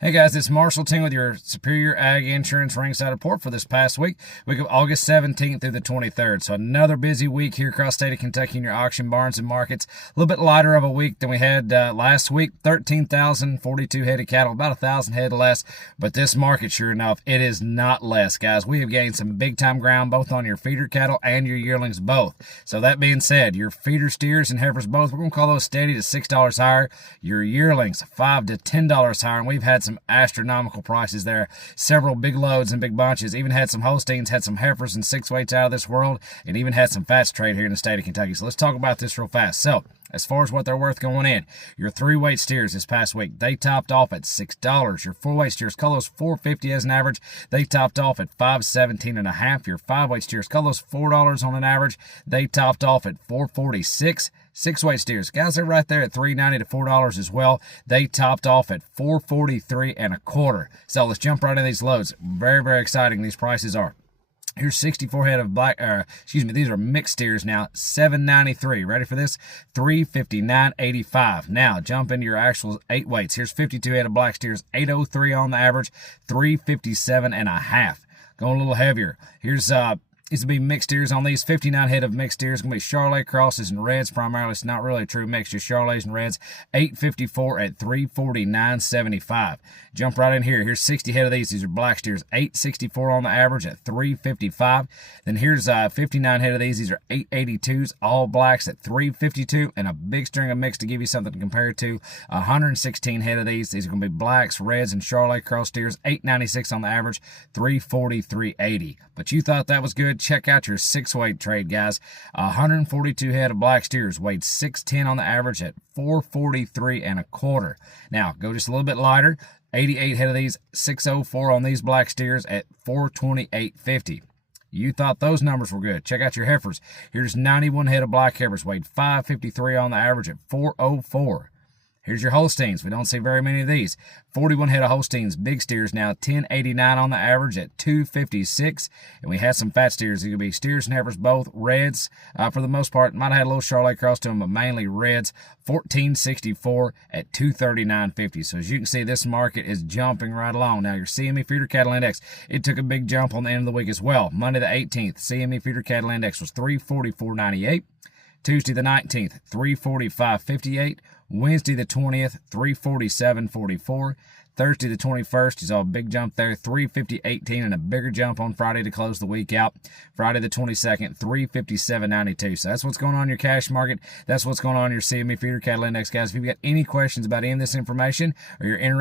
Hey guys, it's Marshall Ting with your Superior Ag Insurance Ringside Report for this past week of August 17th through the 23rd. So another busy week here across the state of Kentucky in your auction barns and markets. A little bit lighter of a week than we had last week. 13,042 head of cattle, about 1,000 head less. But this market, sure enough, it is not less, guys. We have gained some big time ground both on your feeder cattle and your yearlings both. So that being said, your feeder steers and heifers both, we're going to call those steady to $6 higher. Your yearlings $5 to $10 higher, and we've had some astronomical prices there. Several big loads and big bunches. Even had some Holsteins, had some heifers and six weights out of this world, and even had some fats trade here in the state of Kentucky. So let's talk about this real fast. So as far as what they're worth going in, your 3-weight steers this past week, they topped off at $6. Your 4-weight steers, call those $4.50 as an average. They topped off at $5.17.5. Your 5-weight steers, call those $4 on an average. They topped off at $4.46. 6-weight steers, guys, they're right there at $3.90 to $4 as well. They topped off at $4.43 So let's jump right into these loads. Very, very exciting these prices are. Here's 64 head of these are mixed steers now, $7.93. Ready for this? $359.85. Now, jump into your actual 8 weights. Here's 52 head of black steers, $803 on the average, $357.5. Going a little heavier. Here's these will be mixed steers on these. 59 head of mixed steers. Going to be Charolais crosses and reds primarily. It's not really a true mix, just Charolais and reds. $854 at $349.75. Jump right in here. Here's 60 head of these. These are black steers. $864 on the average at $355. Then here's 59 head of these. These are 882s, all blacks at $352. And a big string of mix to give you something to compare to. 116 head of these. These are going to be blacks, reds, and Charolais cross steers. $896 on the average, $343.80. But you thought that was good? Check out your 6-weight trade, guys. 142 head of black steers weighed 610 on the average at $443.25. Now, go just a little bit lighter. 88 head of these, 604 on these black steers at $428.50. You thought those numbers were good. Check out your heifers. Here's 91 head of black heifers weighed 553 on the average at $404. Here's your Holsteins. We don't see very many of these. 41 head of Holsteins, big steers now, $10.89 on the average at $256. And we had some fat steers. These will be steers and heifers both, reds for the most part. Might have had a little Charolais cross to them, but mainly reds. $14.64 at $239.50. So as you can see, this market is jumping right along. Now your CME Feeder Cattle Index, it took a big jump on the end of the week as well. Monday the 18th, CME Feeder Cattle Index was $344.98. Tuesday the 19th, $345.58. Wednesday the 20th, $347.44. Thursday the 21st, you saw a big jump there, $350.18, and a bigger jump on Friday to close the week out. Friday the 22nd, $357.92. So that's what's going on in your cash market. That's what's going on in your CME Feeder Cattle Index, guys. If you've got any questions about any of this information or you're interested